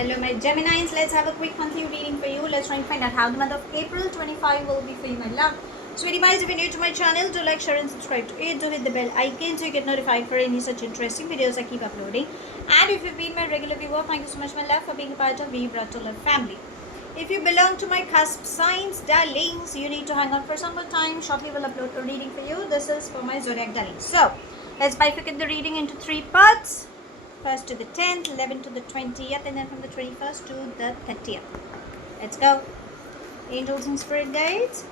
Hello my Geminis, let's have a quick monthly reading for you. Let's try and find out how the month of April 25 will be for you, my love. Sweetie pies, if you're new to my channel, do like, share and subscribe to it. Do hit the bell icon so you get notified for any such interesting videos I keep uploading. And if you've been my regular viewer, thank you so much, my love, for being a part of Vibra to Love family. If you belong to my cusp signs, darlings, you need to hang on for some more time. Shortly we'll upload a reading for you. This is for my zodiac darlings. So, let's bifurcate the reading into 3 parts. 1st to the 10th, 11th to the 20th, and then from the 21st to the 30th. Let's go. Angels and spirit guides.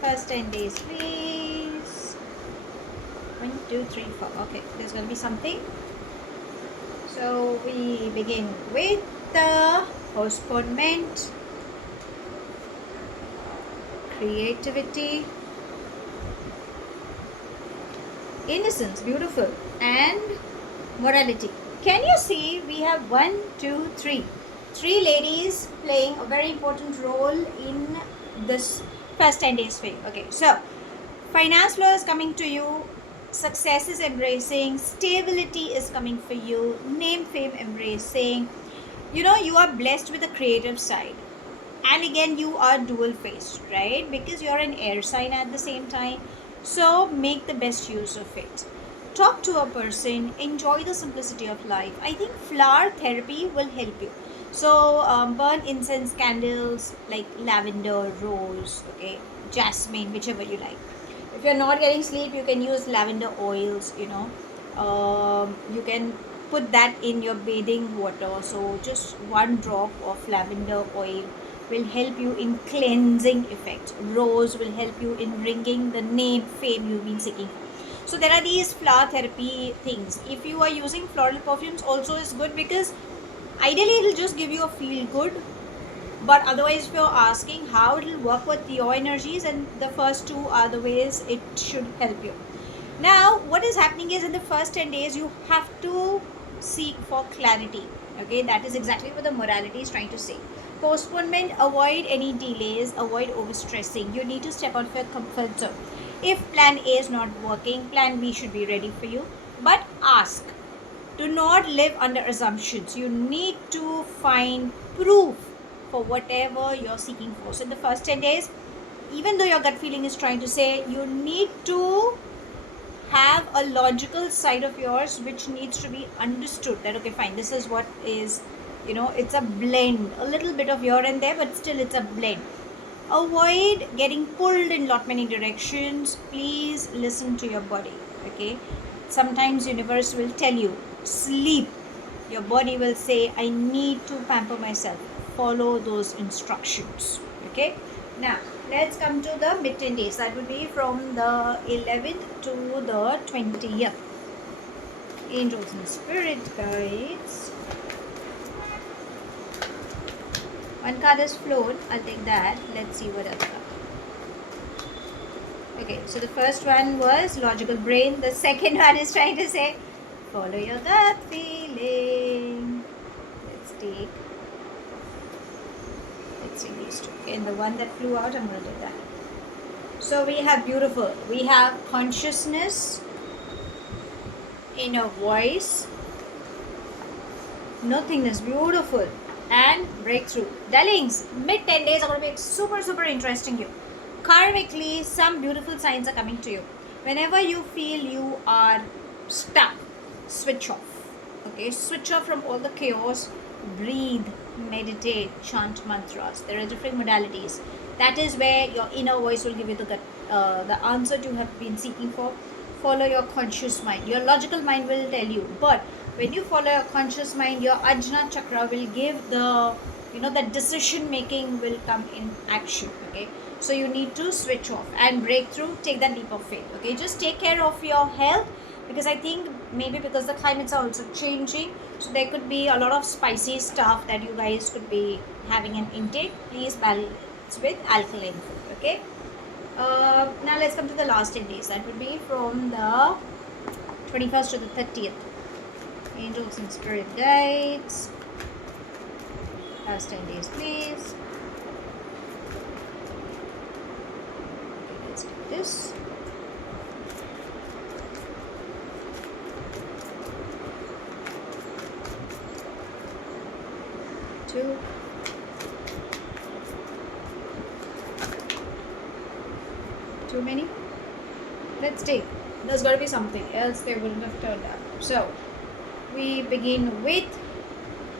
First 10 days, please. 1, 2, 3, 4. Okay, there's going to be something. So we begin with the postponement, creativity, innocence, beautiful, and morality. Can you see we have 1, 2, 3. 3 ladies playing a very important role in this first 10 days for you. Okay, so finance flow is coming to you, success is embracing, stability is coming for you, name, fame embracing. You know, you are blessed with a creative side. And again, you are dual faced, right? Because you're an air sign at the same time. So make the best use of it. Talk to a person, enjoy the simplicity of life. I think flower therapy will help you. So burn incense candles like lavender, rose, okay, jasmine, whichever you like. If you're not getting sleep, you can use lavender oils, you know. You can put that in your bathing water. So just 1 drop of lavender oil will help you in cleansing effect. Rose will help you in bringing the name, fame you've been seeking. So there are these flower therapy things. If you are using floral perfumes, also is good because ideally it will just give you a feel good. But otherwise, if you're asking how it will work with your energies, and the first 2 are the ways it should help you. Now, what is happening is in the first 10 days, you have to seek for clarity. Okay, that is exactly what the morality is trying to say. Postponement, avoid any delays, avoid overstressing. You need to step out of your comfort zone. If plan A is not working, plan B should be ready for you. But ask. Do not live under assumptions. You need to find proof for whatever you're seeking for. So in the first 10 days, even though your gut feeling is trying to say, you need to have a logical side of yours which needs to be understood. That, okay, fine, this is what is, you know, it's a blend. A little bit of here and there, but still it's a blend. Avoid getting pulled in lot many directions. Please listen to your body. Okay, sometimes universe will tell you sleep. Your body will say I need to pamper myself. Follow those instructions. Okay, now let's come to the mid-10 days. That would be from the 11th to the 20th. Angels and spirit guides. 1 card is flown. I'll take that. Let's see what else. Okay, so the first one was logical brain. The second one is trying to say, follow your gut feeling. Let's see these 2. Okay, and the one that flew out, I'm going to take that. So we have beautiful. We have consciousness, inner voice, nothingness, beautiful, and breakthrough. Darlings, mid 10 days are going to be super interesting you. Karmically, some beautiful signs are coming to you. Whenever you feel you are stuck, switch off. Okay, switch off from all the chaos. Breathe, meditate, chant mantras. There are different modalities. That is where your inner voice will give you the answer you have been seeking for. Follow your conscious mind. Your logical mind will tell you, but when you follow your conscious mind, your Ajna chakra will give the, you know, the decision making will come in action. Okay, so you need to switch off and breakthrough. Take that leap of faith. Okay, just take care of your health, because I think maybe because the climates are also changing, so there could be a lot of spicy stuff that you guys could be having an intake. Please balance with alkaline food. Okay, now let's come to the last 10 days. That would be from the 21st to the 30th. Angels and spirit guides. Last 10 days, please. Okay, let's do this. 2. Too many? Let's take. There's got to be something else they wouldn't have turned up. So, we begin with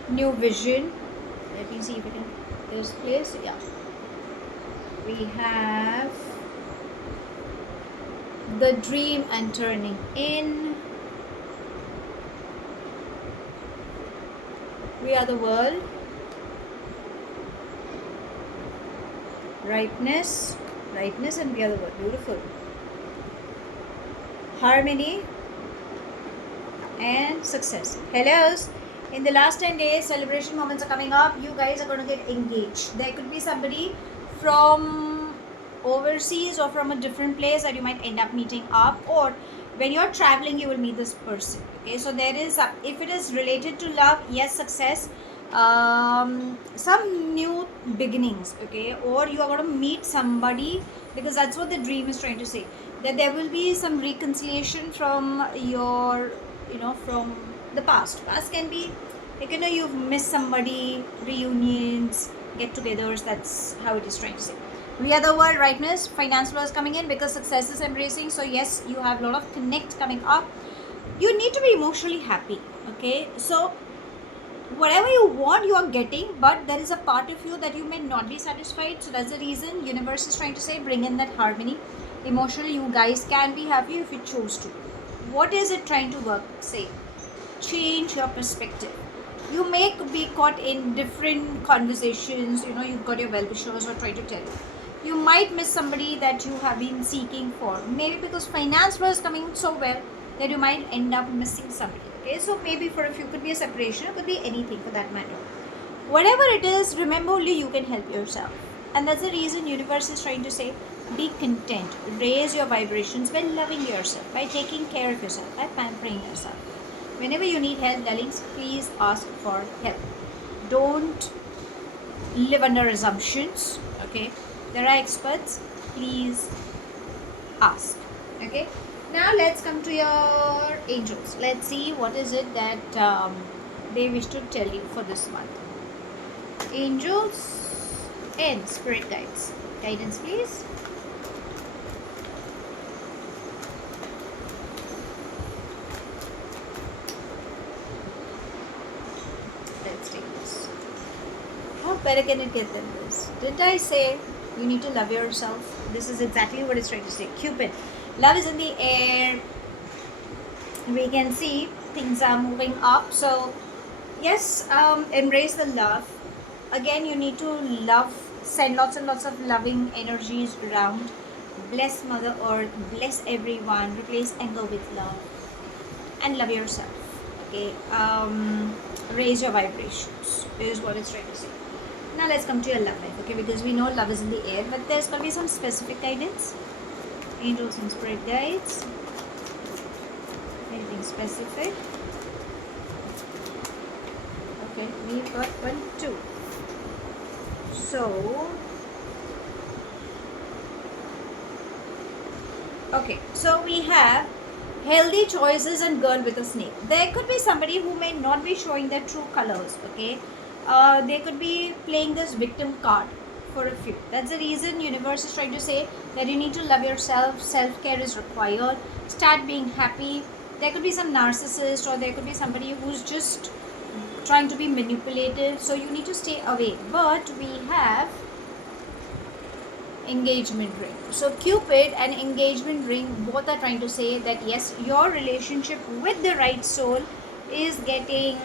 new vision. Let me see if I can. There's place. Yeah. We have the dream and turning in. We are the world. Rightness, and we are the world. Beautiful. Harmony and success. Hellos. In the last 10 days, celebration moments are coming up. You guys are going to get engaged. There could be somebody from overseas or from a different place that you might end up meeting up, or when you're traveling you will meet this person. Okay, so there is if it is related to love, yes, success, some new beginnings. Okay, or you are going to meet somebody, because that's what the dream is trying to say, that there will be some reconciliation from your, from the past. Past can be like, you've missed somebody, reunions, get-togethers. That's how it is trying to say. We are the world. Rightness, finance flow is coming in because success is embracing. So yes, you have a lot of connect coming up. You need to be emotionally happy. Okay, so whatever you want, you are getting, but there is a part of you that you may not be satisfied. So that's the reason universe is trying to say, bring in that harmony. Emotionally, you guys can be happy if you choose to. What is it trying to work? Say, change your perspective. You may be caught in different conversations. You've got your well-wishers or try to tell you. You might miss somebody that you have been seeking for. Maybe because finance was coming so well that you might end up missing somebody. Okay, so maybe for a few could be a separation, it could be anything for that matter. Whatever it is, remember only you can help yourself. And that's the reason universe is trying to say, be content. Raise your vibrations by loving yourself, by taking care of yourself, by pampering yourself. Whenever you need help, darlings, please ask for help. Don't live under assumptions. Okay, there are experts. Please ask. Okay, now let's come to your angels. Let's see what is it that they wish to tell you for this month. Angels and spirit guides. Guidance, please. Let's take this. How better can it get than this? Didn't I say you need to love yourself? This is exactly what it's trying to say. Cupid. Love is in the air. We can see things are moving up. So, yes, embrace the love. Again, you need to love. Send lots and lots of loving energies around. Bless Mother Earth. Bless everyone. Replace anger with love. And love yourself. Okay. Raise your vibrations is what it's trying to say. Now let's come to your love life, okay, because we know love is in the air, but there's going to be some specific guidance. Angels and spirit guides. Anything specific? Okay, we've got 1, 2. So, okay, so we have healthy choices and girl with a snake. There could be somebody who may not be showing their true colors. Okay, they could be playing this victim card for a few. That's the reason universe is trying to say that you need to love yourself. Self-care is required. Start being happy. There could be some narcissist, or there could be somebody who's just trying to be manipulative, so you need to stay away. But we have engagement ring. So Cupid and engagement ring both are trying to say that yes, your relationship with the right soul is getting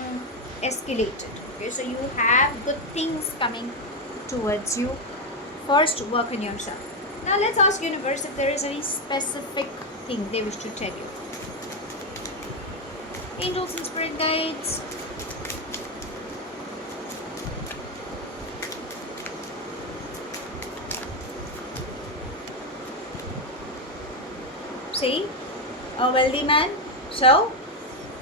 escalated. Okay, so you have good things coming towards you. First, work on yourself. Now let's ask universe if there is any specific thing they wish to tell you. Angels and spirit guides. See, a wealthy man. So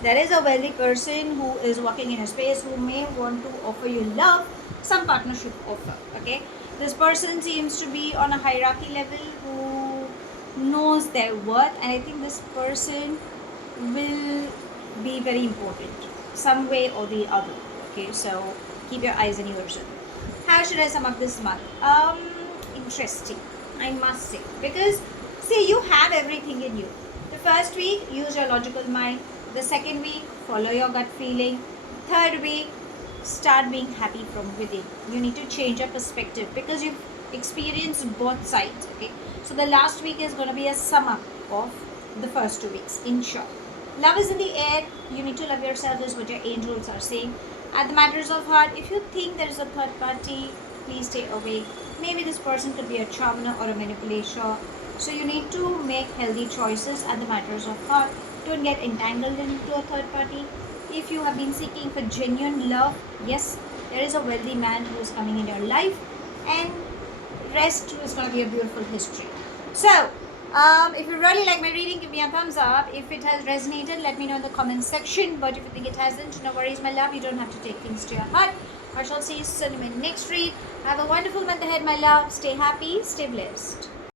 there is a wealthy person who is walking in a space who may want to offer you love, some partnership offer. Okay, this person seems to be on a hierarchy level, who knows their worth, and I think this person will be very important some way or the other. Okay, so Keep your eyes and ears open. How should I sum up this month? Interesting, I must say, because see, you have everything in you. The first week, use your logical mind. The second week, follow your gut feeling. Third week, start being happy from within. You need to change your perspective because you've experienced both sides. Okay, so the last week is going to be a sum up of the first 2 weeks. In short, love is in the air. You need to love yourself, is what your angels are saying. At the matters of heart, if you think there is a third party, please stay away. Maybe this person could be a charmer or a manipulator. So you need to make healthy choices at the matters of heart. Don't get entangled into a third party. If you have been seeking for genuine love, yes, there is a wealthy man who is coming in your life, and rest is going to be a beautiful history. So, if you really like my reading, give me a thumbs up. If it has resonated, let me know in the comment section. But if you think it hasn't, no worries, my love. You don't have to take things to your heart. I shall see you soon in my next read. Have a wonderful month ahead, my love. Stay happy, stay blessed.